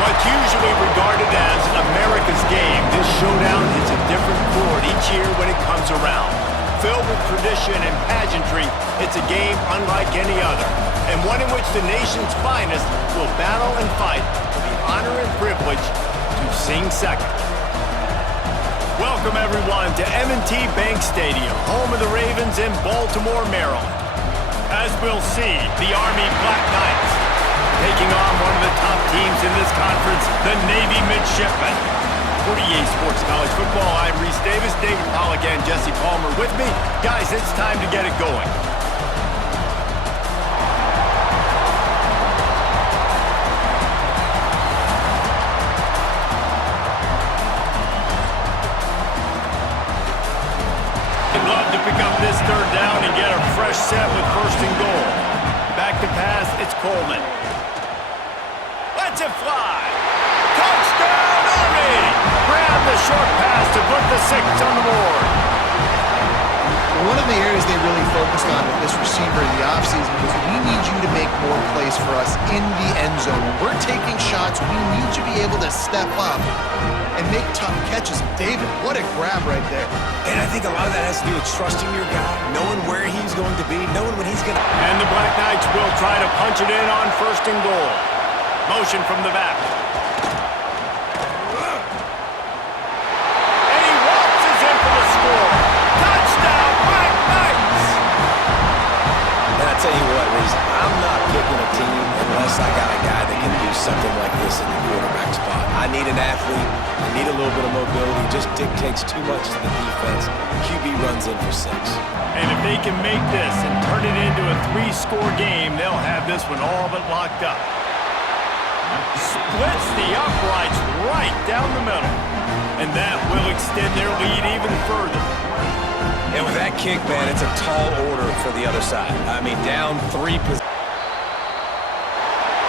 What's usually regarded as America's game, this showdown hits a different chord each year when it comes around. Filled with tradition and pageantry, it's a game unlike any other, and one in which the nation's finest will battle and fight for the honor and privilege to sing second. Welcome, everyone, to M&T Bank Stadium, home of the Ravens in Baltimore, Maryland. As we'll see, the Army Black Knights taking on one of the top teams in this conference, the Navy Midshipmen. For EA Sports College Football, I'm Reese Davis, David Pollack, and Jesse Palmer with me. Guys, it's time to get it going. I'd love to pick up this third down and get a fresh set with first and goal. Back to pass, it's Coleman. Lets it fly. Touchdown, Army! Grab the short pass to put the 6 on the board. One of the areas they really focused on with this receiver in the offseason was we need you to make more plays for us in the end zone. When we're taking shots, we need you to be able to step up and make tough catches. David, what a grab right there. And I think a lot of that has to do with trusting your guy, knowing where he's going to be, knowing when he's going to... And the Black Knights will try to punch it in on first and goal. Motion from the back. And he waltzes in for the score. Touchdown, Black Knights! And I tell you what, Reese, I'm not picking a team unless I got a guy that can do something like this in the quarterback spot. I need an athlete. I need a little bit of mobility. Just dictates too much to the defense. QB runs in for 6. And if they can make this and turn it into a 3-score game, they'll have this one all but locked up. Splits the uprights right down the middle. And that will extend their lead even further. And with that kick, man, it's a tall order for the other side. I mean, down 3 positions.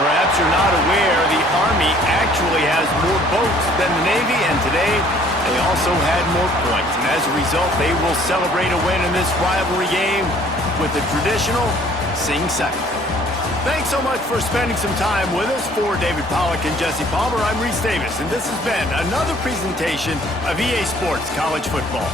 Perhaps you're not aware, the Army actually has more boats than the Navy, and today they also had more points. And as a result, they will celebrate a win in this rivalry game with a traditional sing second. Thanks so much for spending some time with us. For David Pollack and Jesse Palmer, I'm Reese Davis, and this has been another presentation of EA Sports College Football.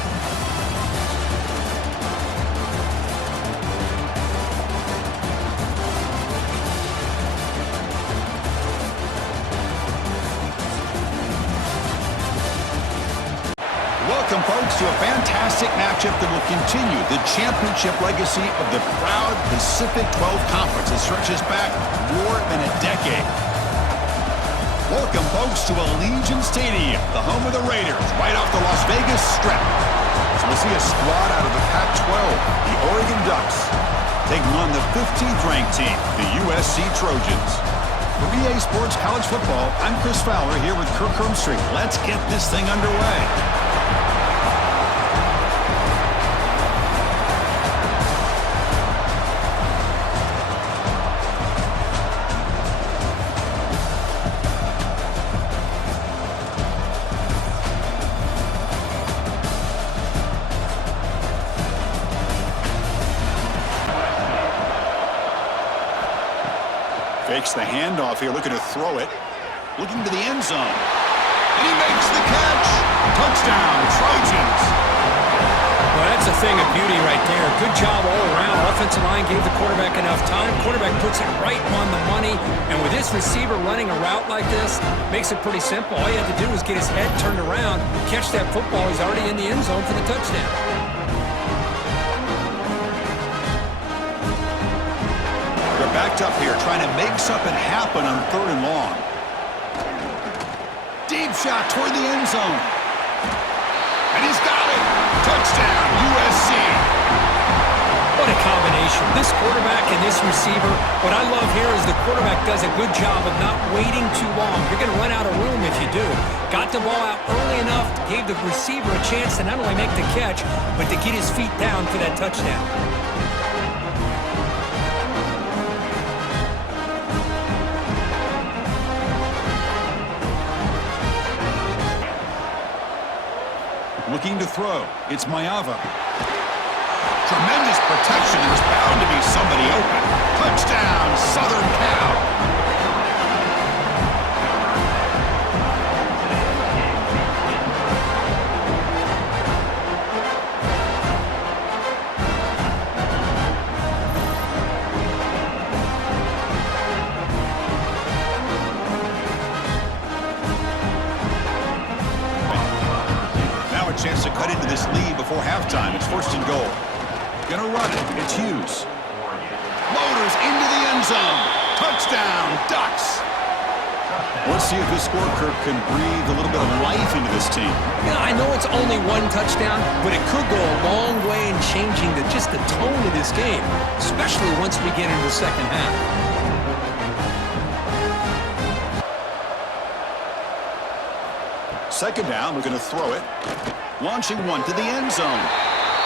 Welcome, folks, to a fantastic matchup that will continue the championship legacy of the proud Pacific 12 Conference that stretches back more than a decade. Welcome, folks, to Allegiant Stadium, the home of the Raiders, right off the Las Vegas Strip. So we'll see a squad out of the Pac-12, the Oregon Ducks, taking on the 15th ranked team, the USC Trojans. For EA Sports College Football, I'm Chris Fowler here with Kirk Hermstreet. Let's get this thing underway. Fakes the handoff here, looking to throw it. Looking to the end zone. And he makes the catch. Touchdown, Trojans. Well, that's a thing of beauty right there. Good job all around. Offensive line gave the quarterback enough time. Quarterback puts it right on the money. And with this receiver running a route like this, makes it pretty simple. All you have to do is get his head turned around, catch that football. He's already in the end zone for the touchdown. They're backed up here, trying to make something happen on 3rd and long. Deep shot toward the end zone. And he's got it. Touchdown, USC. What a combination. This quarterback and this receiver. What I love here is the quarterback does a good job of not waiting too long. You're going to run out of room if you do. Got the ball out early enough, gave the receiver a chance to not only make the catch, but to get his feet down for that touchdown. Looking to throw. It's Mayava. Tremendous protection. There's bound to be somebody open. Touchdown, Southern Cal. cut into this lead before halftime. It's 1st and goal. Gonna run it. It's Hughes. Loaders into the end zone. Touchdown, Ducks. Let's see if this score, Kirk, can breathe a little bit of life into this team. Yeah, I know it's only one touchdown, but it could go a long way in changing just the tone of this game, especially once we get into the second half. Second down, we're going to throw it. Launching one to the end zone.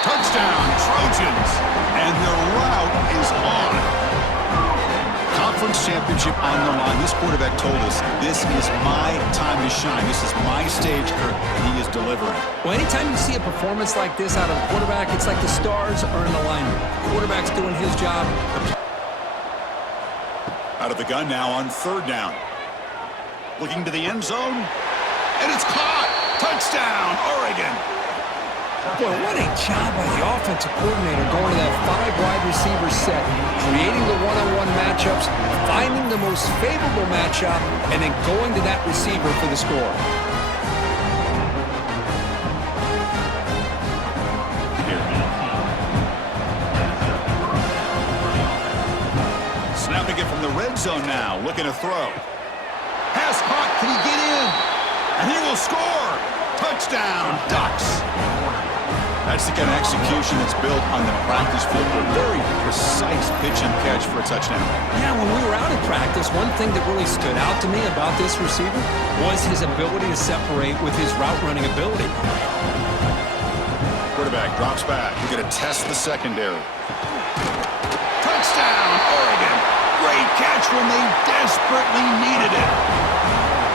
Touchdown, Trojans. And the route is on. Conference championship on the line. This quarterback told us, this is my time to shine. This is my stage, Kirk, and he is delivering. Well, anytime you see a performance like this out of a quarterback, it's like the stars are in alignment. Quarterback's doing his job. Out of the gun now on 3rd down. Looking to the end zone. And it's caught! Touchdown, Oregon! Boy, what a job by the offensive coordinator going to that 5 wide receiver set, creating the one-on-one matchups, finding the most favorable matchup, and then going to that receiver for the score. Snapping it from the red zone now, looking to throw. Pass caught, can he get in? And he will score! Touchdown, Ducks! That's the kind of execution that's built on the practice field. A very precise pitch and catch for a touchdown. Yeah, when we were out in practice, one thing that really stood out to me about this receiver was his ability to separate with his route running ability. Quarterback drops back. We're going to test the secondary. Touchdown, Oregon! Great catch when they desperately needed it.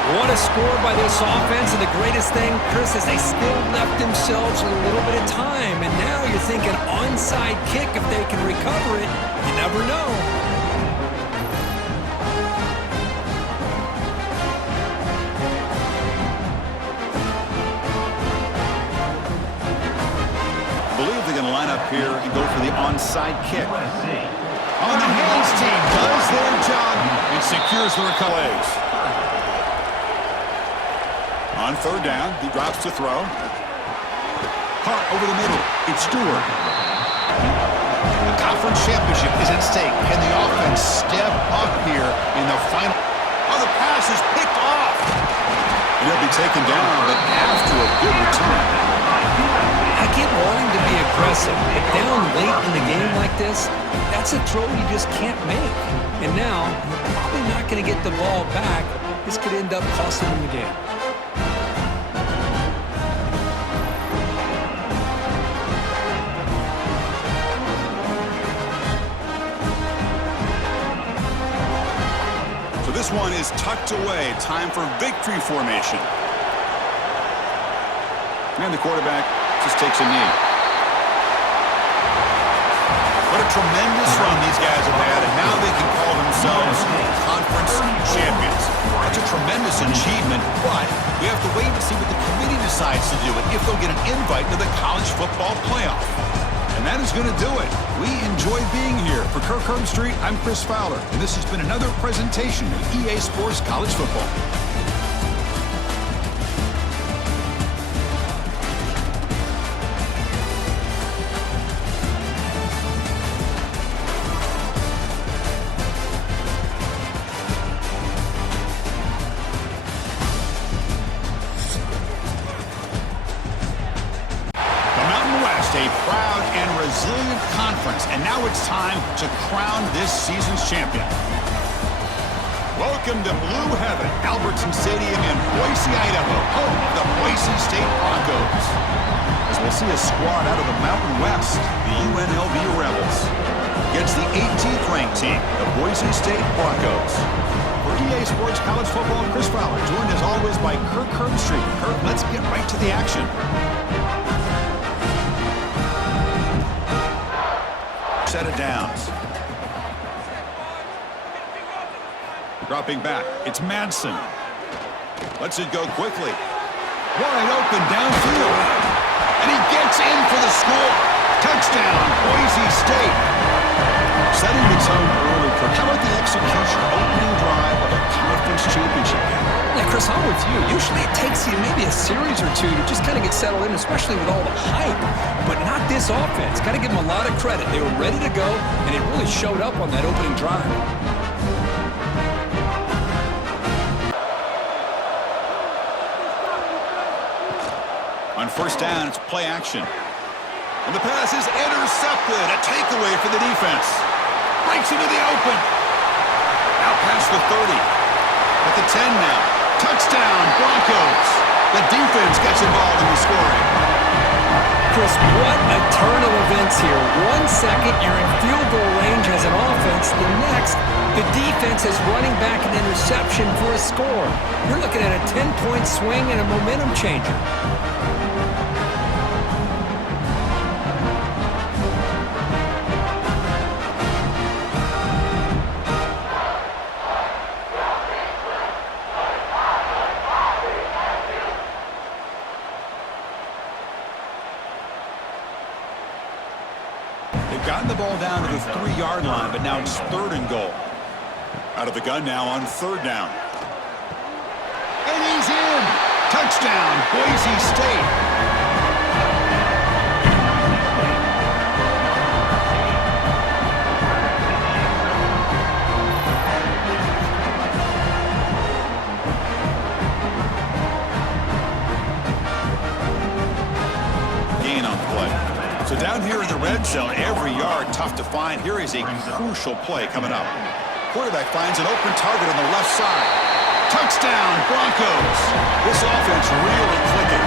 What a score by this offense, and the greatest thing, Chris, is they still left themselves with a little bit of time, and now you're thinking onside kick if they can recover it. You never know. I believe they're going to line up here and go for the onside kick. On the hands team does their job and secures the recovery. On 3rd down, he drops to throw. Caught over the middle. It's Stewart. The conference championship is at stake. Can the offense step up here in the final? Oh, the pass is picked off. And he'll be taken down, but after a good return. I get wanting to be aggressive, but down late in the game like this, that's a throw you just can't make. And now, you're probably not going to get the ball back. This could end up costing them the game. This one is tucked away. Time for victory formation. And the quarterback just takes a knee. What a tremendous run these guys have had, and now they can call themselves conference champions. That's a tremendous achievement, but we have to wait and see what the committee decides to do and if they'll get an invite to the college football playoff. And that is going to do it. We enjoy being here. For Kirk Herbstreit, I'm Chris Fowler, and this has been another presentation of EA Sports College Football. A proud and resilient conference, and now it's time to crown this season's champion. Welcome to Blue Heaven, Albertson Stadium in Boise, Idaho, home of the Boise State Broncos. As we'll see a squad out of the Mountain West, the UNLV Rebels, against the 18th ranked team, the Boise State Broncos. For EA Sports College Football, I'm Chris Fowler, joined as always by Kirk Herbstreit. Kirk, let's get right to the action. Set of downs. Dropping back, it's Madsen. Lets it go quickly. Wide open downfield. And he gets in for the score. Touchdown, Boise State. Setting the tone early. How about the execution opening drive of a conference championship game? Yeah, Chris, I'm with you. Usually it takes you maybe a series or two to just kind of get settled in, especially with all the hype. But not this offense. Got to give them a lot of credit. They were ready to go, and it really showed up on that opening drive. On first down, it's play action. And the pass is intercepted. A takeaway for the defense. Breaks into the open. Now past the 30. At the 10 now. Touchdown, Broncos. The defense gets involved in the scoring. Chris, what a turn of events here. 1 second, you're in field goal range as an offense. The next, the defense is running back an interception for a score. You're looking at a 10-point swing and a momentum changer. Gotten the ball down to the 3-yard line, but now it's 3rd and goal. Out of the gun now on 3rd down. And he's in! Touchdown, Boise State. Gain on the play. So down here in the red zone, every yard tough to find. Here is a crucial play coming up. Quarterback finds an open target on the left side. Touchdown, Broncos. This offense really clicking.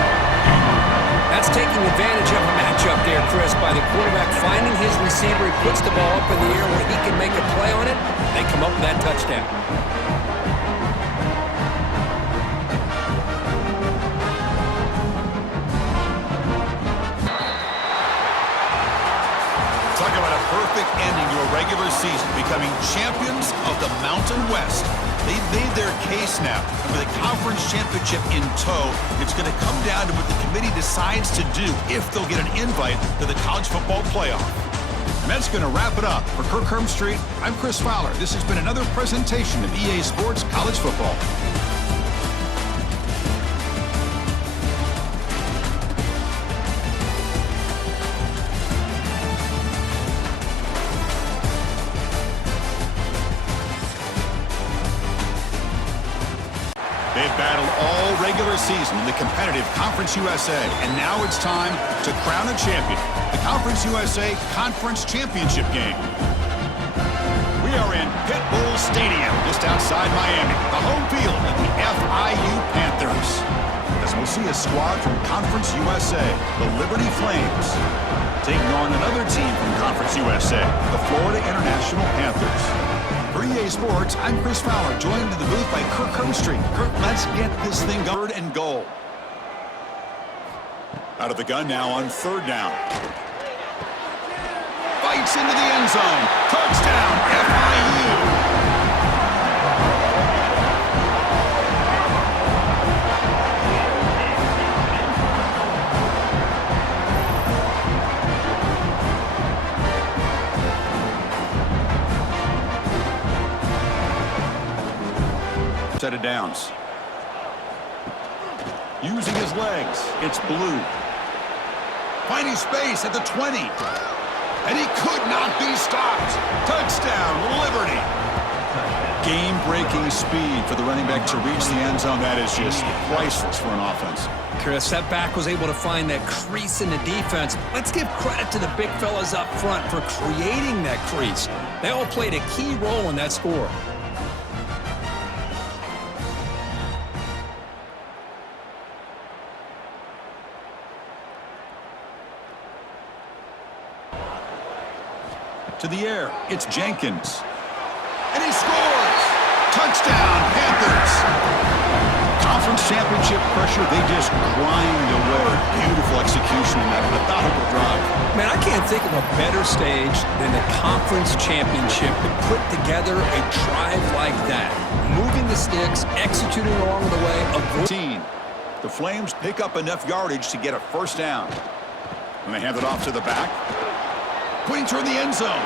That's taking advantage of a matchup there, Chris, by the quarterback finding his receiver. He puts the ball up in the air where he can make a play on it. They come up with that touchdown. Talk about a perfect ending to a regular season, becoming champions of the Mountain West. They've made their case now. And with a conference championship in tow, it's going to come down to what the committee decides to do if they'll get an invite to the college football playoff. And that's going to wrap it up. For Kirk Street, I'm Chris Fowler. This has been another presentation of EA Sports College Football. They've battled all regular season in the competitive Confernce USA, and now it's time to crown a champion. The Confernce USA Conference Championship game. We are in Pit Bull Stadium, just outside Miami, the home field of the FIU Panthers. As we'll see a squad from Confernce USA, the Liberty Flames, taking on another team from Confernce USA, the Florida International Panthers. For EA Sports, I'm Chris Fowler, joined in the booth by Kirk Street. Kirk, let's get this thing going. 3rd and goal. Out of the gun now on 3rd down. Fights into the end zone. Touchdown, FIU. Set of downs. Using his legs, it's Blue. Finding space at the 20. And he could not be stopped. Touchdown, Liberty. Game-breaking speed for the running back to reach the end zone. That is just priceless for an offense. Chris, that back was able to find that crease in the defense. Let's give credit to the big fellas up front for creating that crease. They all played a key role in that score. To the air, it's Jenkins. And he scores! Touchdown, Panthers! Conference championship pressure, they just grind away. Beautiful execution in that methodical drive. Man, I can't think of a better stage than the conference championship to put together a drive like that. Moving the sticks, executing along the way. The Flames pick up enough yardage to get a 1st down. And they hand it off to the back. Putting toward the end zone.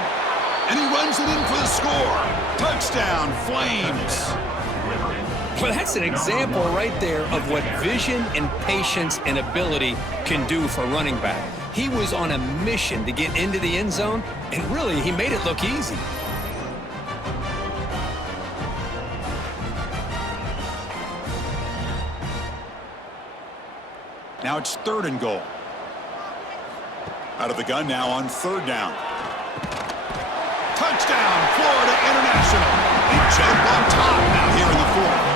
And he runs it in for the score. Touchdown, Flames. Well, that's an example right there of what vision and patience and ability can do for running back. He was on a mission to get into the end zone, and really, he made it look easy. Now it's 3rd and goal. Out of the gun now on 3rd down. Touchdown, Florida International. They jump on top now here in the 4th.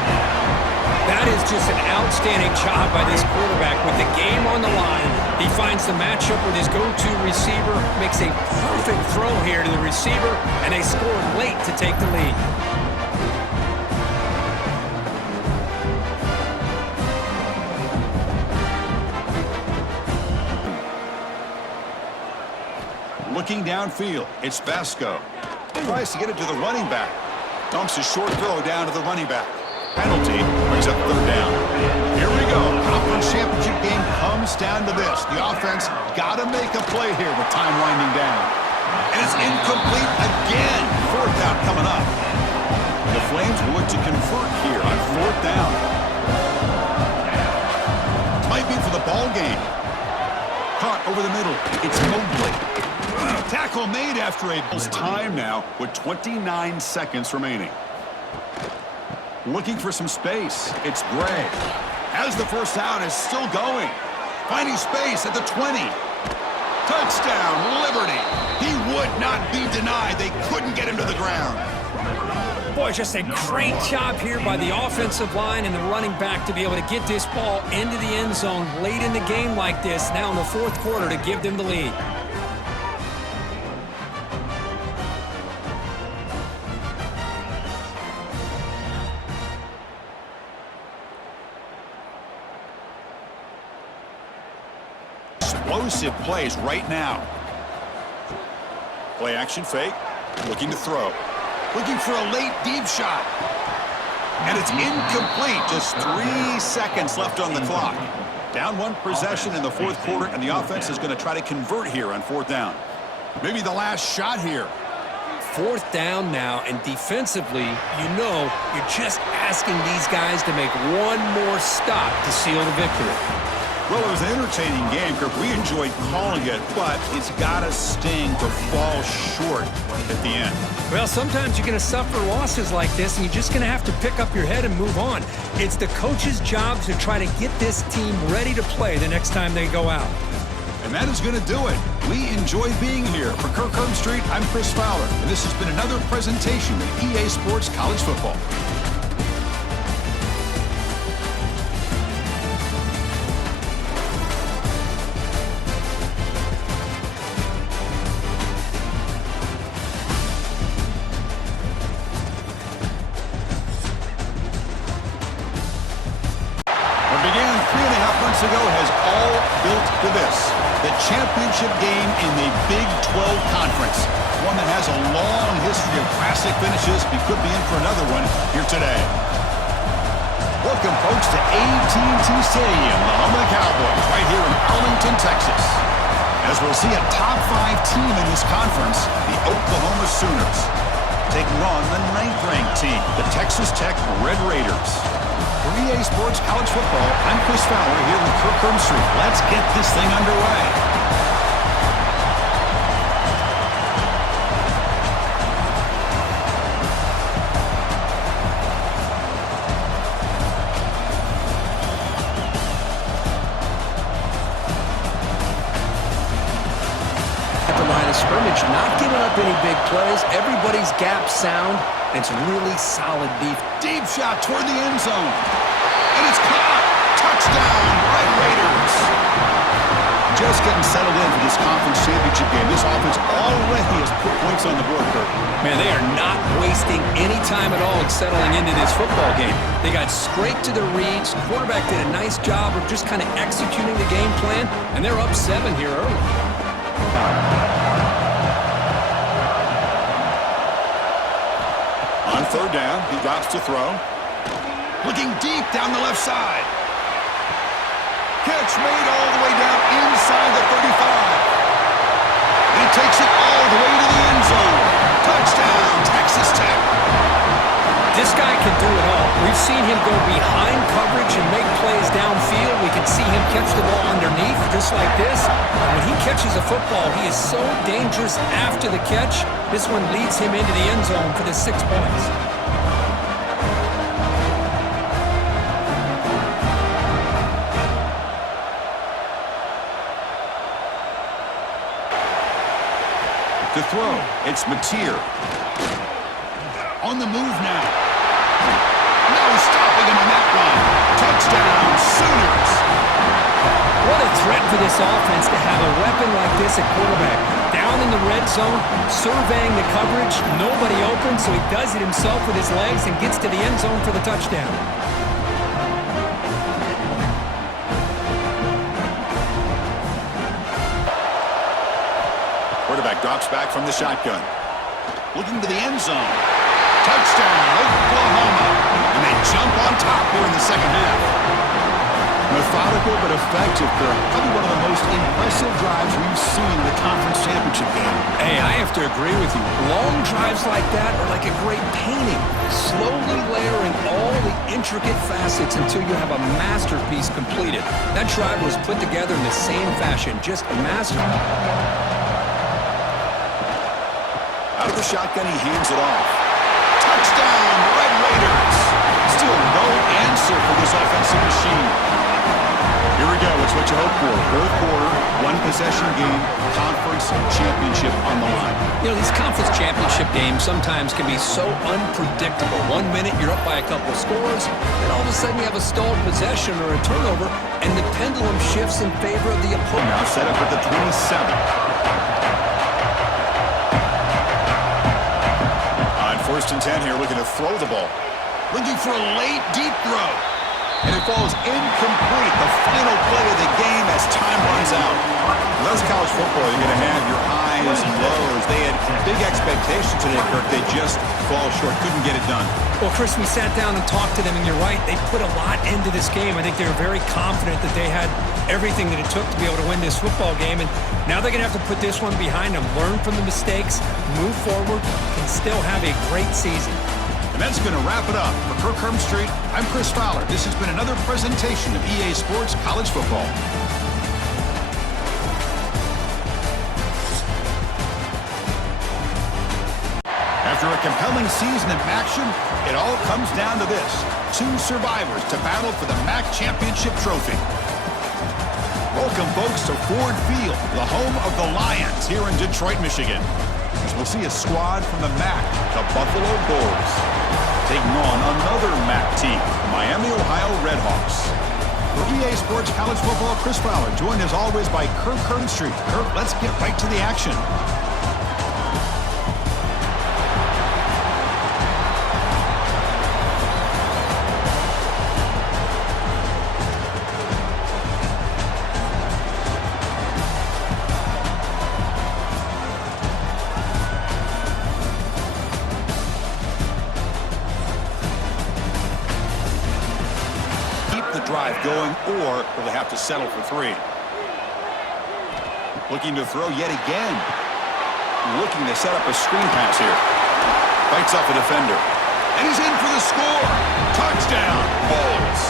That is just an outstanding job by this quarterback with the game on the line. He finds the matchup with his go-to receiver, makes a perfect throw here to the receiver, and they score late to take the lead. Looking downfield, it's Vasco. Tries to get it to the running back. Dumps a short throw down to the running back. Penalty brings up 3rd down. Here we go. Conference championship game comes down to this. The offense got to make a play here with time winding down. And it's incomplete again. 4th down coming up. The Flames look to convert here on 4th down. Might be for the ball game. Caught over the middle. It's Mobley. Tackle made after a time now with 29 seconds remaining. Looking for some space. It's Gray. As the first down is still going. Finding space at the 20. Touchdown, Liberty. He would not be denied. They couldn't get him to the ground. Boy, just a great job here by the offensive line and the running back to be able to get this ball into the end zone late in the game like this, now in the 4th quarter, to give them the lead. Explosive plays right now. Play action fake. Looking to throw. Looking for a late deep shot. And it's incomplete. Just 3 seconds left on the clock. Down 1 possession in the 4th quarter, and the offense is going to try to convert here on 4th down. Maybe the last shot here. 4th down now, and defensively, you're just asking these guys to make one more stop to seal the victory. Well, it was an entertaining game, Kirk. We enjoyed calling it, but it's got to sting to fall short at the end. Well, sometimes you're going to suffer losses like this, and you're just going to have to pick up your head and move on. It's the coach's job to try to get this team ready to play the next time they go out. And that is going to do it. We enjoyed being here. For Kirk Street, I'm Chris Fowler, and this has been another presentation of EA Sports College Football. Ago has all built to this, the championship game in the Big 12 Conference, one that has a long history of classic finishes. We could be in for another one here today. Welcome, folks, to AT&T Stadium, the home of the Cowboys, right here in Arlington, Texas, as we'll see a top 5 team in this conference, the Oklahoma Sooners, taking on the 9th-ranked team, the Texas Tech Red Raiders. For EA Sports College Football, I'm Chris Fowler here with Confernce Street. Let's get this thing underway. At the line of scrimmage, not giving up any big plays. Everybody's gap sound. It's really solid defense. Deep shot toward the end zone. And it's caught. Touchdown, Red Raiders. Just getting settled in for this conference championship game. This offense already has put points on the board, Kirk. Man, they are not wasting any time at all in settling into this football game. They got straight to their reads. Quarterback did a nice job of just kind of executing the game plan, and they're up 7 here early. On 3rd down, he drops to throw. Looking deep down the left side. Catch made all the way down inside the 35. And he takes it all the way to the end zone. Touchdown, Texas Tech. This guy can do it all. We've seen him go behind coverage and make plays downfield. We can see him catch the ball underneath, just like this. And when he catches a football, he is so dangerous after the catch. This one leads him into the end zone for the 6 points. To throw, it's Mateer. On the move now. No stopping him on that one. Touchdown, Sooners. What a threat for this offense to have a weapon like this at quarterback. Down in the red zone, surveying the coverage, nobody open, so he does it himself with his legs and gets to the end zone for the touchdown. Quarterback drops back from the shotgun. Looking to the end zone. Touchdown, Oklahoma. And they jump on top here in the second half. Methodical but effective, Kirk. Probably one of the most impressive drives we've seen in the conference championship game. Hey, I have to agree with you. Long drives like that are like a great painting. Slowly layering all the intricate facets until you have a masterpiece completed. That drive was put together in the same fashion. Just a masterpiece. Out of the shotgun, he hands it off. Touchdown, Red Raiders. Still no answer for this offensive machine. Here we go. It's what you hope for. Fourth quarter, one-possession game, conference championship on the line. You know, these conference championship games sometimes can be so unpredictable. 1 minute you're up by a couple of scores, and all of a sudden you have a stalled possession or a turnover, and the pendulum shifts in favor of the opponent. Now set up at the 27. First and 10 here, looking to throw the ball. Looking for a late, deep throw. And it falls incomplete. The final play of the game as time runs out. That's college football. You're going to have your highs and lows. They had big expectations today, Kirk. They just fall short. Couldn't get it done. Well, Chris, we sat down and talked to them, and you're right. They put a lot into this game. I think they were very confident that they had everything that it took to be able to win this football game. And now they're going to have to put this one behind them, learn from the mistakes, move forward, and still have a great season. And that's going to wrap it up. For Kirk Herbstreit, I'm Chris Fowler. This has been another presentation of EA Sports College Football. After a compelling season of action, it all comes down to this. 2 survivors to battle for the MAC Championship Trophy. Welcome, folks, to Ford Field, the home of the Lions here in Detroit, Michigan. As we'll see a squad from the MAC, the Buffalo Bulls, taking on another MAC team, the Miami, Ohio Redhawks. For EA Sports College Football, Chris Fowler, joined as always by Kirk Herbstreit. Kirk, let's get right to the action. Drive going, or will they have to settle for 3? Looking to throw yet again. Looking to set up a screen pass here. Fights off a defender. And he's in for the score. Touchdown, Bulls.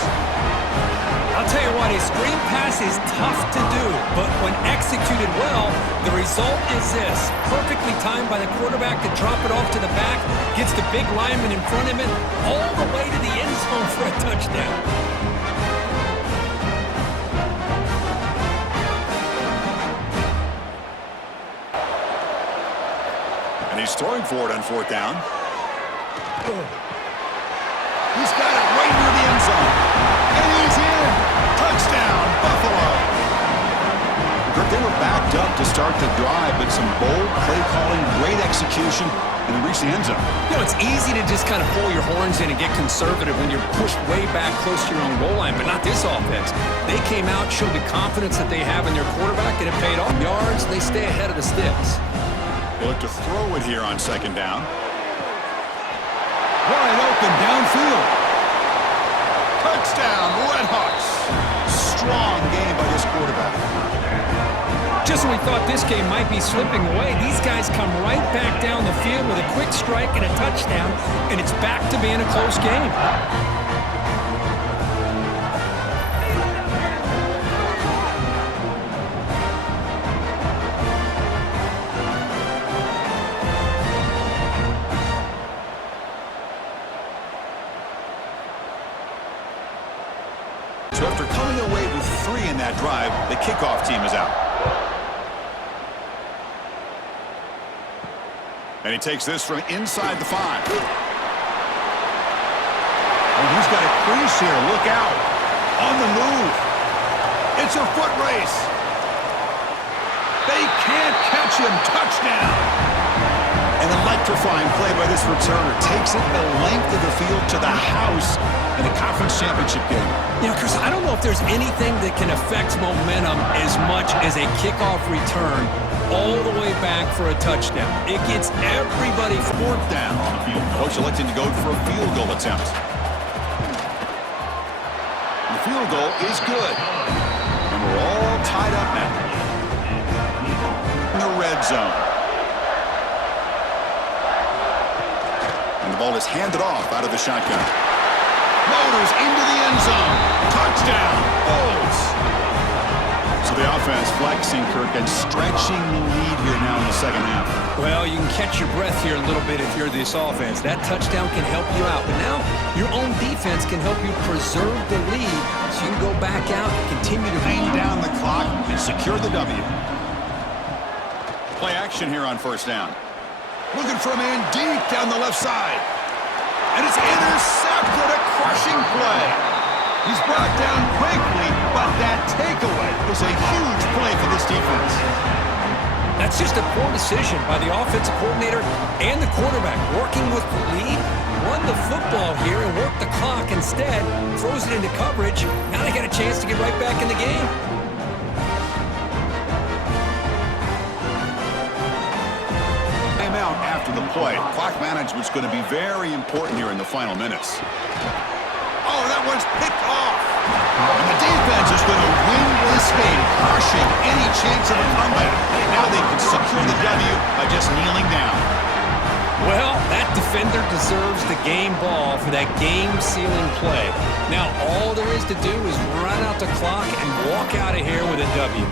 I'll tell you what, a screen pass is tough to do, but when executed well, the result is this. Perfectly timed by the quarterback to drop it off to the back, gets the big lineman in front of him, all the way to the end zone for a touchdown. He's throwing for it on 4th down. He's got it right near the end zone. And he's in. Touchdown, Buffalo. They were backed up to start the drive, but some bold play calling, great execution, and they reached the end zone. You know, it's easy to just kind of pull your horns in and get conservative when you're pushed way back close to your own goal line, but not this offense. They came out, showed the confidence that they have in their quarterback, and it paid off. Yards, they stay ahead of the sticks. They'll have to throw it here on 2nd down. Wide open downfield. Touchdown, Redhawks. Strong game by this quarterback. Just when we thought this game might be slipping away. These guys come right back down the field with a quick strike and a touchdown, and it's back to being a close game. So after coming away with 3 in that drive, the kickoff team is out. And he takes this from inside the 5. And he's got a crease here. Look out. On the move. It's a foot race. They can't catch him. Touchdown. An electrifying play by this returner. Takes it the length of the field to the house in a conference championship game. You know, Chris, I don't know if there's anything that can affect momentum as much as a kickoff return all the way back for a touchdown. It gets everybody 4th down. Coach electing to go for a field goal attempt. The field goal is good. And we're all tied up now. In the red zone. And the ball is handed off out of the shotgun. Motors into the end zone. Touchdown. Bulls. So the offense flexing, Kirk, and stretching the lead here now in the second half. Well, you can catch your breath here a little bit if you're this offense. That touchdown can help you out. But now your own defense can help you preserve the lead so you can go back out and continue to Bang down the clock and secure the W. Play action here on 1st down. Looking for a man deep down the left side. And it's intercepted. A crushing play. He's brought down quickly, but that takeaway is a huge play for this defense. That's just a poor decision by the offensive coordinator and the quarterback. Working with the lead, run the football here and work the clock instead. Throws it into coverage. Now they got a chance to get right back in the game. Out after the play. Clock management's going to be very important here in the final minutes. Oh, that one's picked off. And the defense is going to win this game, crushing any chance of a comeback. Now they can secure the W by just kneeling down. Well, that defender deserves the game ball for that game-sealing play. Now all there is to do is run out the clock and walk out of here with a W.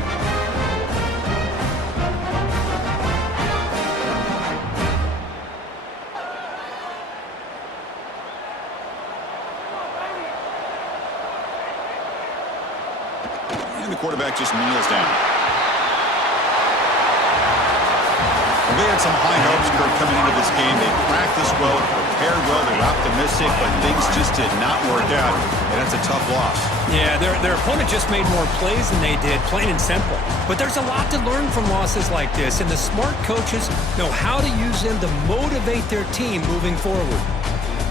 And the quarterback just kneels down. Well, they had some high hopes, Kirk, coming into this game. They practiced well, prepared well, they were optimistic, but things just did not work out. And that's a tough loss. Yeah, their opponent just made more plays than they did, plain and simple. But there's a lot to learn from losses like this, and the smart coaches know how to use them to motivate their team moving forward.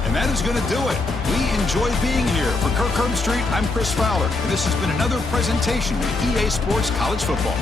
And that is going to do it. We enjoy being here. For Kirk Herbstreit, I'm Chris Fowler, and this has been another presentation of EA Sports College Football.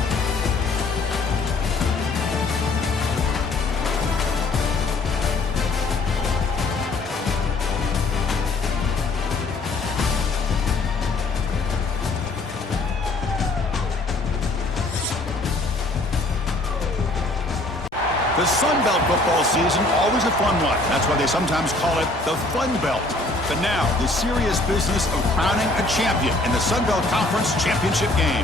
The Sun Belt football season, always a fun one. That's why they sometimes call it the Fun Belt. But now, the serious business of crowning a champion in the Sun Belt Conference Championship game.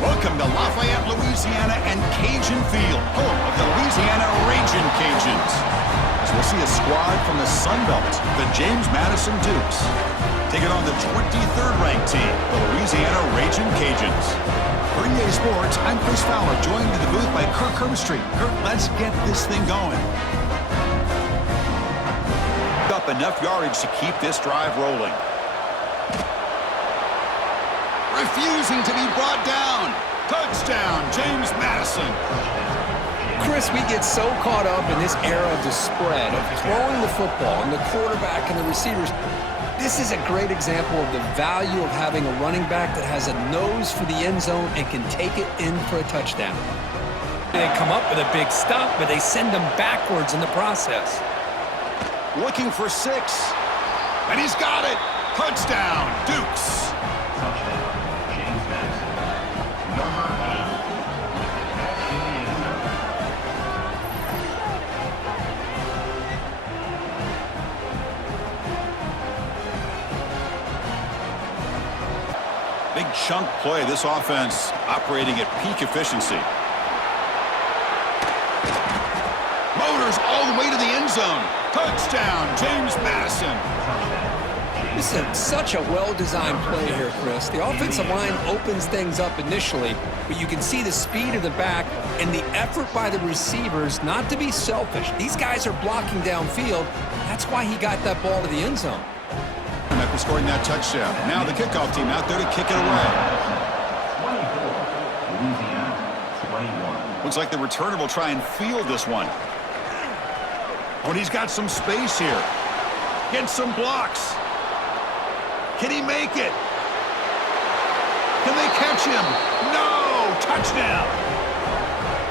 Welcome to Lafayette, Louisiana and Cajun Field, home of the Louisiana Ragin' Cajuns. As we'll see a squad from the Sun Belt, the James Madison Dukes, taking on the 23rd ranked team, the Louisiana Ragin' Cajuns. For EA Sports, I'm Chris Fowler, joined in the booth by Kirk Herbstreit. Kirk, let's get this thing going. Up enough yardage to keep this drive rolling. Refusing to be brought down. Touchdown, James Madison. Chris, we get so caught up in this era of the spread, of throwing the football and the quarterback and the receivers. This is a great example of the value of having a running back that has a nose for the end zone and can take it in for a touchdown. They come up with a big stop, but they send them backwards in the process. Looking for 6. And he's got it. Touchdown, Dukes. Big chunk play. This offense operating at peak efficiency. Motors all the way to the end zone. Touchdown, James Madison. This is such a well-designed play here, Chris. The offensive line opens things up initially, but you can see the speed of the back and the effort by the receivers not to be selfish. These guys are blocking downfield. That's why he got that ball to the end zone. After scoring that touchdown, now the kickoff team out there to kick it away. Looks like the returner will try and field this one. Oh, and he's got some space here. Get some blocks. Can he make it? Can they catch him? No! Touchdown!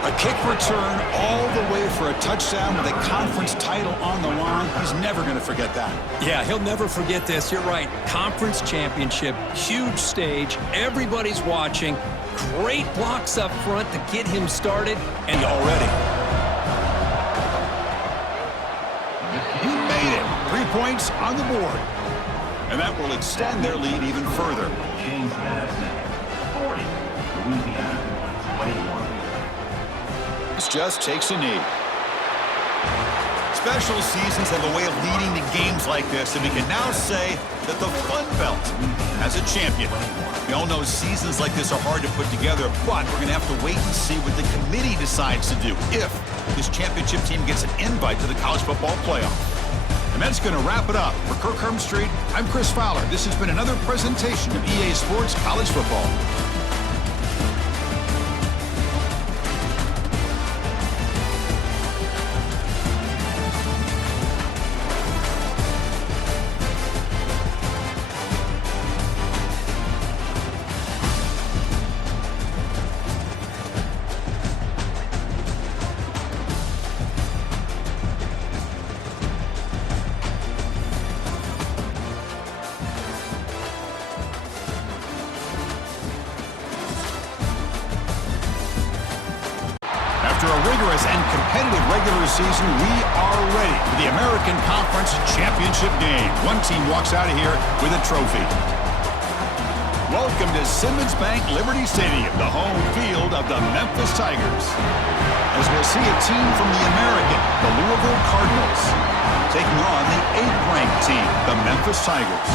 A kick return all the way for a touchdown with a conference title on the line. He's never going to forget that. Yeah, he'll never forget this. You're right. Conference championship, huge stage. Everybody's watching. Great blocks up front to get him started. And already. He made it. 3 points on the board. And that will extend their lead even further. James Madison, 40. Louisiana, 21. This just takes a knee. Special seasons have a way of leading to games like this, and we can now say that the Fun Belt has a champion. We all know seasons like this are hard to put together, but we're going to have to wait and see what the committee decides to do if this championship team gets an invite to the college football playoff. And that's going to wrap it up. For Kirk Street, I'm Chris Fowler. This has been another presentation of EA Sports College Football. After a rigorous and competitive regular season, we are ready for the American Conference Championship game. One team walks out of here with a trophy. Welcome to Simmons Bank Liberty Stadium, the home field of the Memphis Tigers. As we'll see a team from the American, the Louisville Cardinals, taking on the 8th-ranked team, the Memphis Tigers.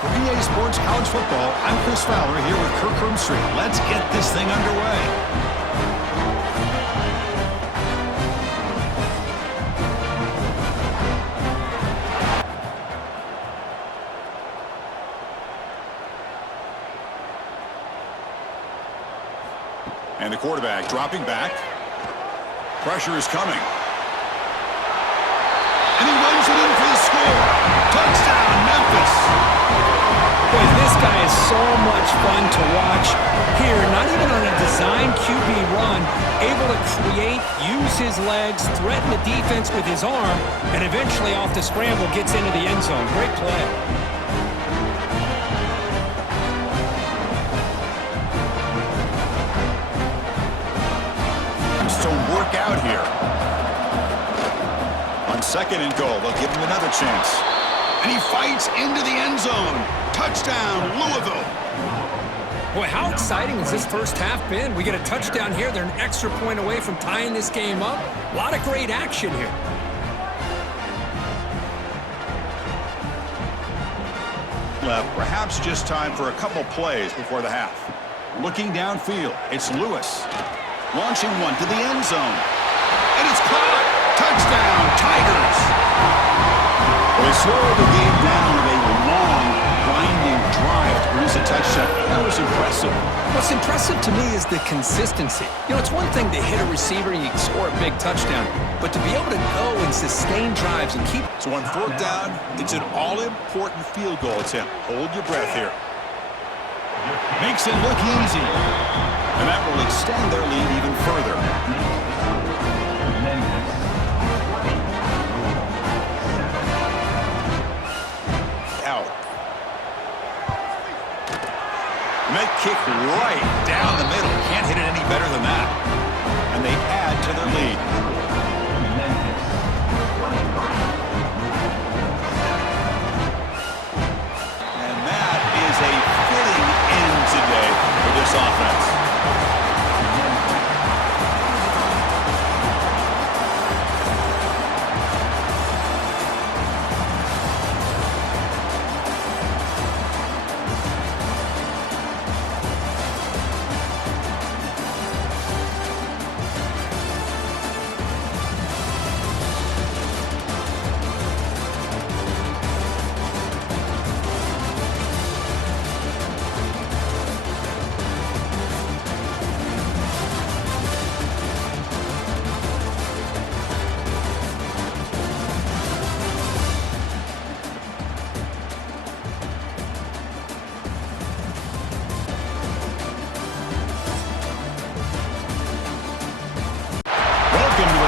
For EA Sports College Football, I'm Chris Fowler here with Kirk Street. Let's get this thing underway. And the quarterback dropping back. Pressure is coming. And he runs it in for the score. Touchdown, Memphis. boy, this guy is so much fun to watch here. Not even on a design QB run, able to create, use his legs, threaten the defense with his arm, and eventually off the scramble gets into the end zone. Great play. To work out here. On second and goal, they'll give him another chance. And he fights into the end zone. Touchdown, Louisville. Boy, how exciting has this first half been? We get a touchdown here. They're an extra point away from tying this game up. A lot of great action here. Perhaps just time for a couple plays before the half. Looking downfield, it's Lewis. Launching one to the end zone. And it's caught. Touchdown, Tigers. Well, they slowed the game down with a long, grinding drive to produce a touchdown. That was impressive. What's impressive to me is the consistency. You know, it's one thing to hit a receiver and you score a big touchdown, but to be able to go and sustain drives and keep... So on fourth down, it's an all-important field goal attempt. Hold your breath here. Makes it look easy. And that will extend their lead even further. Out. And that kick right down the middle. Can't hit it any better than that. And they add to their lead. And that is a fitting end to this offense.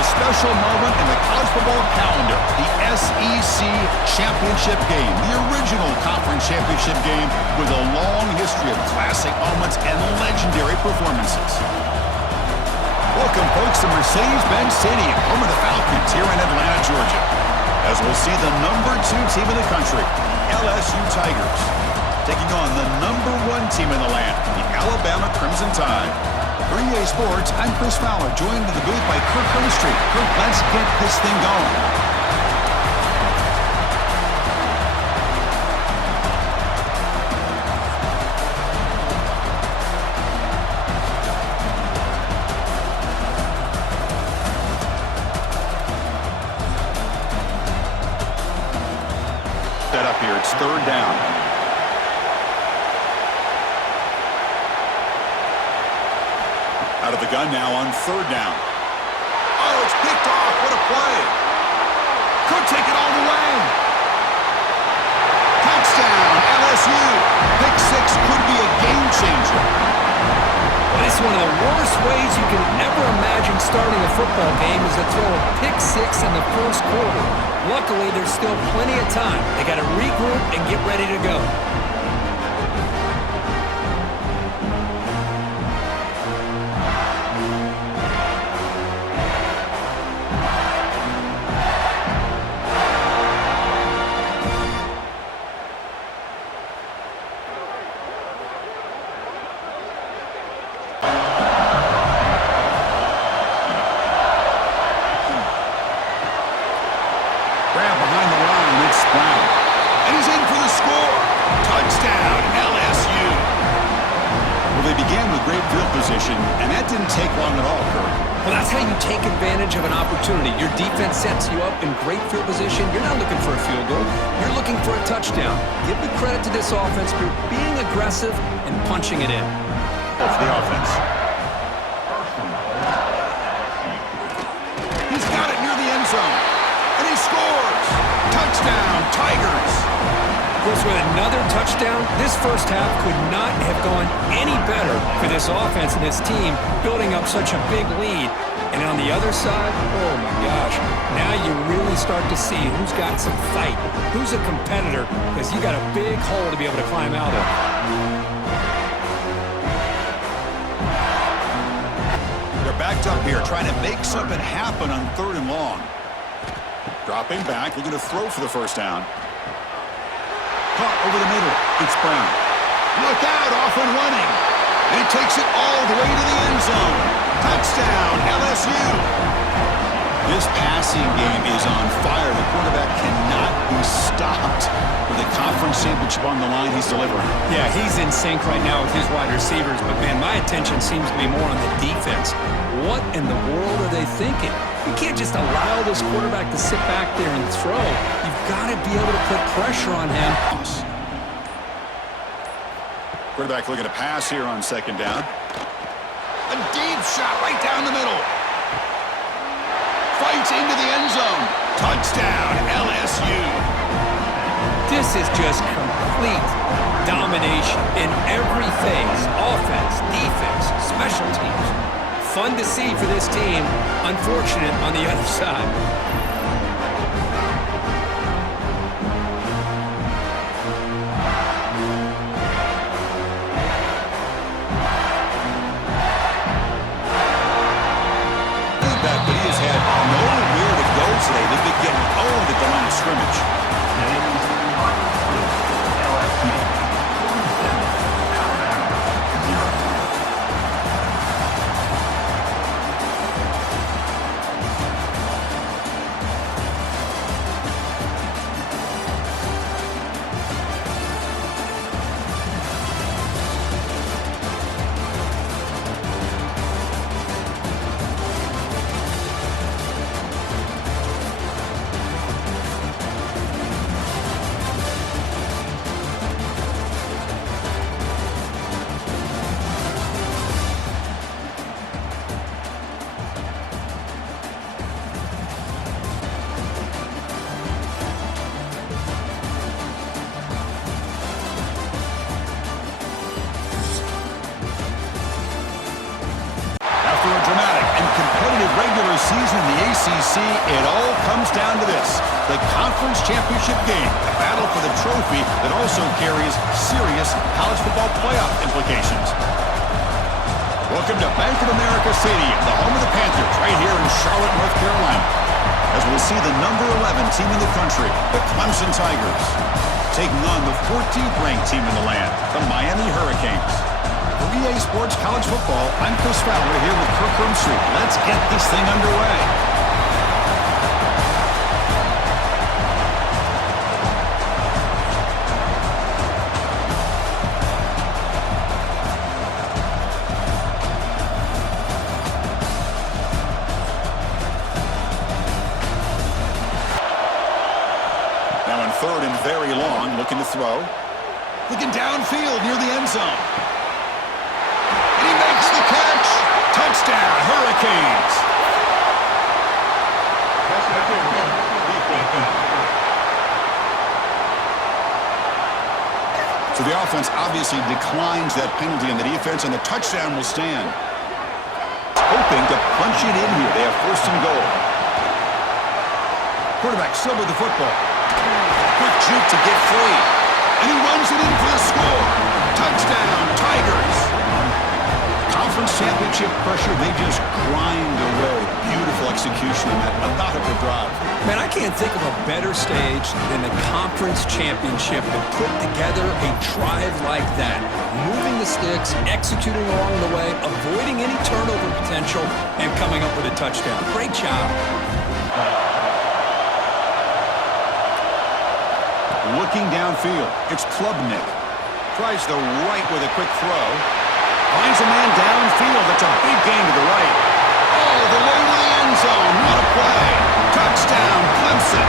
Special moment in the college football calendar, the SEC Championship game, the original conference championship game with a long history of classic moments and legendary performances. Welcome, folks, to Mercedes-Benz Stadium, home of the Falcons here in Atlanta, Georgia, as we'll see the #2 team in the country, LSU Tigers, taking on the #1 team in the land, the Alabama Crimson Tide. For EA Sports, I'm Chris Fowler, joined in the booth by Kirk Hermstreet. Kirk, let's get this thing going. Set up here, it's 3rd down. Out of the gun now on 3rd down. Oh, it's picked off. What a play. Could take it all the way. Touchdown, LSU. Pick 6 could be a game changer. Well, it's one of the worst ways you can ever imagine starting a football game is to throw a pick 6 in the first quarter. Luckily, there's still plenty of time. They got to regroup and get ready to go. Grab behind the line, it's Brown. And he's in for the score. Touchdown, LSU. Well, they began with great field position, and that didn't take long at all, Kirk. Well, that's how you take advantage of an opportunity. Your defense sets you up in great field position. You're not looking for a field goal. You're looking for a touchdown. Give the credit to this offense for being aggressive and punching it in. For the offense. He's got it near the end zone. And he scores! Touchdown, Tigers! Of course, with another touchdown, this first half could not have gone any better for this offense and this team, building up such a big lead. And on the other side, oh my gosh, now you really start to see who's got some fight, who's a competitor, because you got a big hole to be able to climb out of. They're backed up here, trying to make something happen on 3rd and long. Dropping back, looking to throw for the first down. Caught over the middle. It's Brown. Look out, off and running. And he takes it all the way to the end zone. Touchdown, LSU. This passing game is on fire. The quarterback cannot be stopped. With the conference championship on the line, he's delivering. Yeah, he's in sync right now with his wide receivers, but man, my attention seems to be more on the defense. What in the world are they thinking? You can't just allow this quarterback to sit back there and throw. You've got to be able to put pressure on him. Quarterback looking to pass here on 2nd down. A deep shot right down the middle. Fights into the end zone. Touchdown, LSU. This is just complete domination in every phase. Offense, defense, special teams. Fun to see for this team. Unfortunate on the other side. But he has had nowhere to go today. They've been getting owned at the line of scrimmage. season in the ACC, it all comes down to this. The conference championship game, a battle for the trophy that also carries serious college football playoff implications. Welcome to Bank of America Stadium, the home of the Panthers, right here in Charlotte, North Carolina. As we'll see the number 11 team in the country, the Clemson Tigers, taking on the 14th ranked team in the land, the Miami Hurricanes. For EA Sports College Football, I'm Chris Fowler here with Confernce. Let's get this thing underway. Now in third and very long, looking to throw. Looking downfield near the end zone. And he makes the catch. Touchdown, Hurricanes. So the offense obviously declines that penalty on the defense, and the touchdown will stand. Hoping to punch it in here. They have first and goal. Quarterback still with the football. Quick juke to get free. And he runs it in for the score. Touchdown, Tigers. Conference championship pressure, they just grind away. Beautiful execution on that methodical drive. Man, I can't think of a better stage than the conference championship to put together a drive like that. Moving the sticks, executing along the way, avoiding any turnover potential, and coming up with a touchdown. Great job. Looking downfield, it's Klubnik. Tries the right with a quick throw. Finds a man downfield. That's a big gain to the right. Oh, the way to the end zone. What a play. Touchdown, Clemson.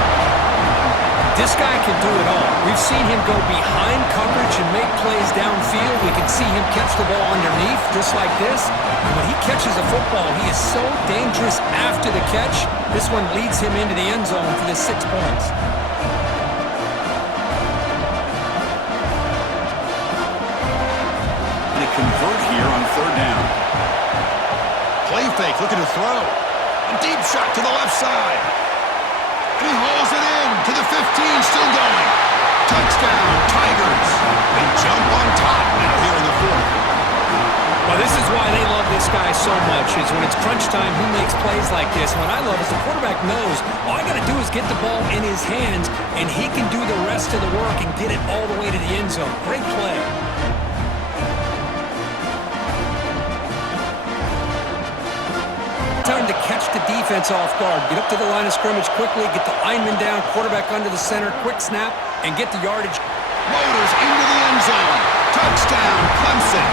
This guy can do it all. We've seen him go behind coverage and make plays downfield. We can see him catch the ball underneath, just like this. And when he catches a football, he is so dangerous after the catch. This one leads him into the end zone for the 6 points. Convert here on third down. Play fake, looking to throw. A deep shot to the left side. And he hauls it in to the 15, still going. Touchdown, Tigers. They jump on top now here in the fourth. Well, this is why they love this guy so much, is when it's crunch time, he makes plays like this. What I love is the quarterback knows all I got to do is get the ball in his hands, and he can do the rest of the work and get it all the way to the end zone. Great play. Time to catch the defense off guard. Get up to the line of scrimmage quickly, get the lineman down, quarterback under the center, quick snap, and get the yardage. Motors into the end zone. Touchdown, Clemson.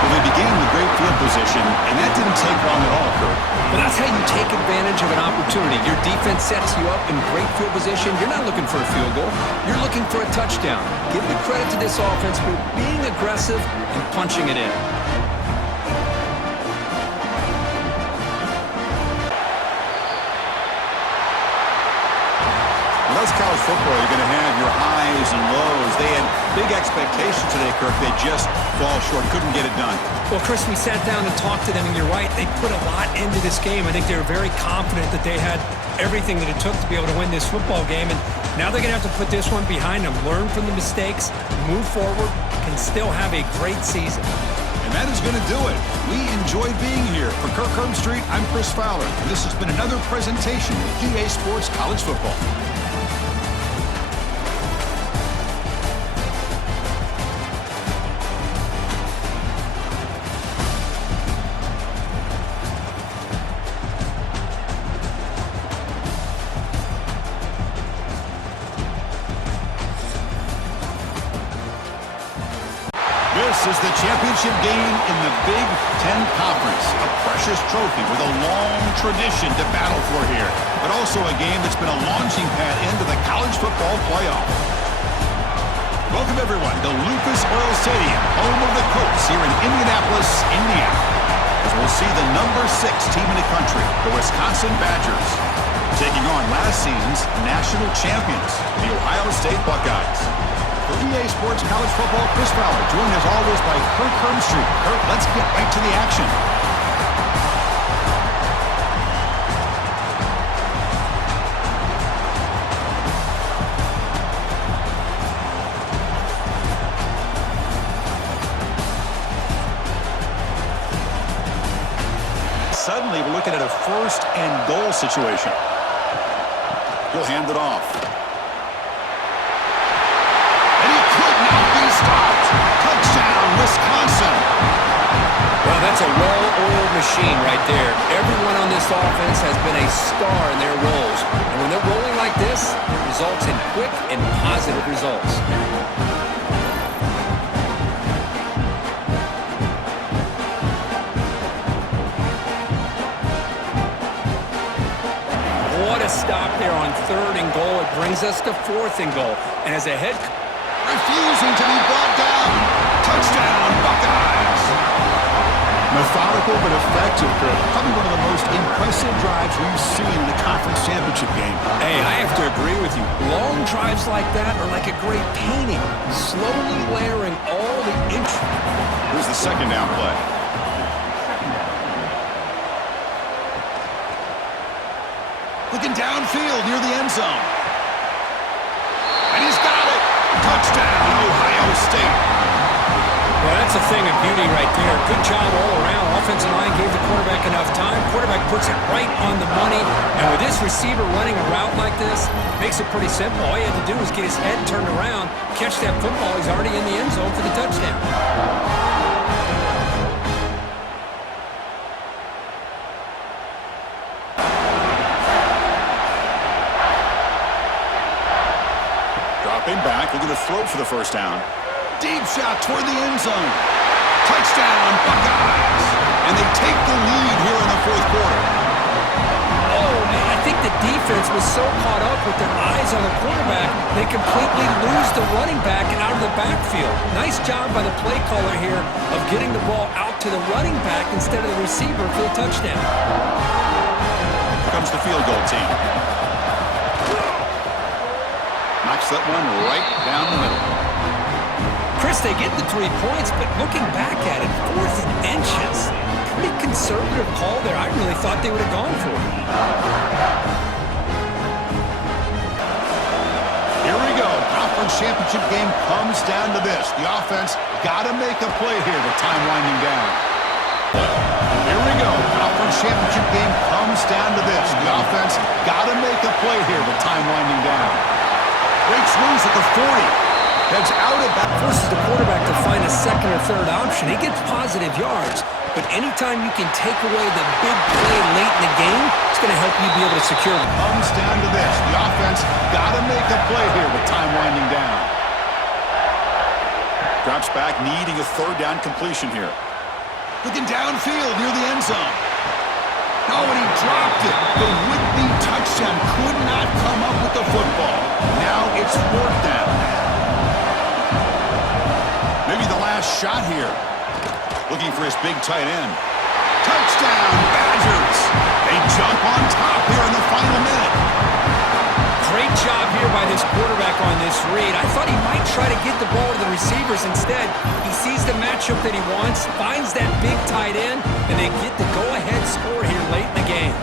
Well, they began with great field position, and that didn't take long at all, Kirk. Well, that's how you take advantage of an opportunity. Your defense sets you up in great field position. You're not looking for a field goal. You're looking for a touchdown. Give the credit to this offense for being aggressive and punching it in. That's college football. You're going to have your highs and lows. They had big expectations today, Kirk. They just fall short. Couldn't get it done. Well, Chris, we sat down and talked to them, and you're right. They put a lot into this game. I think they were very confident that they had everything that it took to be able to win this football game. And now they're going to have to put this one behind them, learn from the mistakes, move forward, and still have a great season. And that is going to do it. We enjoyed being here. For Confernce, I'm Chris Fowler. And this has been another presentation of EA Sports College Football. This is the championship game in the Big Ten Conference. A precious trophy with a long tradition to battle for here. But also a game that's been a launching pad into the college football playoff. Welcome, everyone, to Lucas Oil Stadium, home of the Colts here in Indianapolis, Indiana. As we'll see the number 6 team in the country, the Wisconsin Badgers, taking on last season's national champions, the Ohio State Buckeyes. For EA Sports College Football, Chris Fowler, joined as always by Confernce. Kurt, let's get right to the action. Currently, we're looking at a 1st and goal situation. He'll hand it off. And he could not be stopped. Touchdown, Wisconsin. Well, that's a well-oiled machine right there. Everyone on this offense has been a star in their roles. And when they're rolling like this, it results in quick and positive results. What a stop there on 3rd and goal. It brings us to 4th and goal. And as a head Refusing to be brought down. Touchdown, Buckeyes. Methodical but effective, Chris. Probably one of the most impressive drives we've seen in the conference championship game. Hey, I have to agree with you. Long drives like that are like a great painting, slowly layering all the interest. Here's the 2nd down play. Looking downfield near the end zone. And he's got it. Touchdown, Ohio State. Well, that's a thing of beauty right there. Good job all around. Offensive line gave the quarterback enough time. Quarterback puts it right on the money. And with this receiver running a route like this, makes it pretty simple. All he had to do was get his head turned around, catch that football. He's already in the end zone for the touchdown. Dropping back, looking to throw for the 1st down. Deep shot toward the end zone. Touchdown, Buckeyes. And they take the lead here in the 4th quarter. Oh, man, I think the defense was so caught up with their eyes on the quarterback, they completely lose the running back out of the backfield. Nice job by the play caller here of getting the ball out to the running back instead of the receiver for the touchdown. Here comes the field goal team. Knocks that one right down the middle. Chris, they get the 3 points, but looking back at it, 4th and inches. Pretty conservative call there. I really thought they would have gone for it. Here we go. Conference championship game comes down to this. The offense got to make a play here with time winding down. Here we go. Conference championship game comes down to this. The offense got to make a play here with time winding down. Breaks loose at the 40. Heads out of that. Forces the quarterback to find a 2nd or 3rd option. He gets positive yards, but anytime you can take away the big play late in the game, it's going to help you be able to secure it. Comes down to this. The offense got to make a play here with time winding down. Drops back, needing a 3rd down completion here. Looking downfield near the end zone. Oh, and he dropped it. The would-be touchdown could not come up with the football. Now it's 4th down. Maybe the last shot here. Looking for his big tight end. Touchdown, Badgers. They jump on top here in the final minute. Great job here by this quarterback on this read. I thought he might try to get the ball to the receivers. Instead, he sees the matchup that he wants, finds that big tight end, and they get the go-ahead score here late in the game.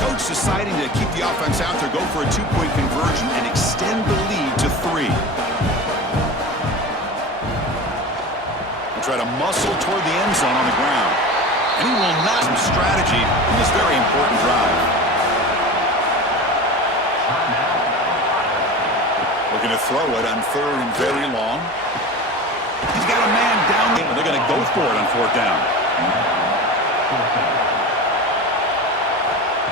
Coach deciding to keep the offense out there, go for a 2-point conversion, and extend the lead to 3. And try to muscle toward the end zone on the ground. And he will not some strategy in this very important drive. Looking to throw it on 3rd and very long. He's got a man down there. They're going to go for it on 4th down.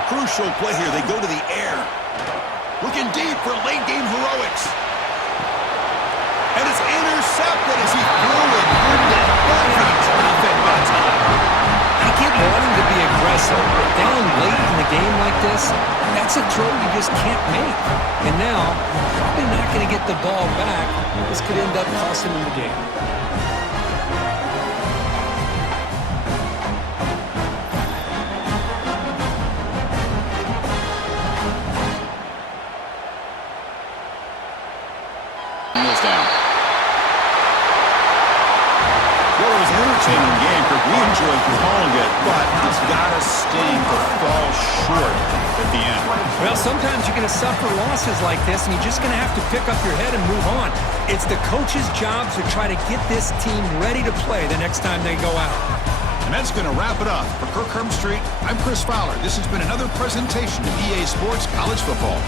Crucial play here. They go to the air. Looking deep for late game heroics. And it's intercepted as he threw it. I get wanting to be aggressive, but down late in the game like this, that's a throw you just can't make. And now, you're probably not going to get the ball back. This could end up costing him the game. We enjoyed calling it, but it's got to sting to fall short at the end. Well, sometimes you're going to suffer losses like this, and you're just going to have to pick up your head and move on. It's the coach's job to try to get this team ready to play the next time they go out. And that's going to wrap it up. For Kirk Street, I'm Chris Fowler. This has been another presentation of EA Sports College Football.